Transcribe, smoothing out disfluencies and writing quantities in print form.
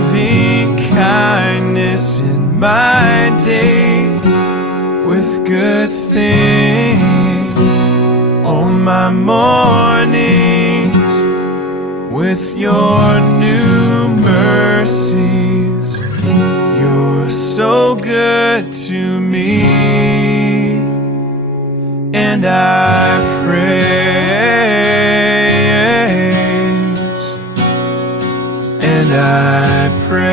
loving kindness in my days, with good things all my mornings, with your new mercies. You're so good to me, and I praise, and I praise.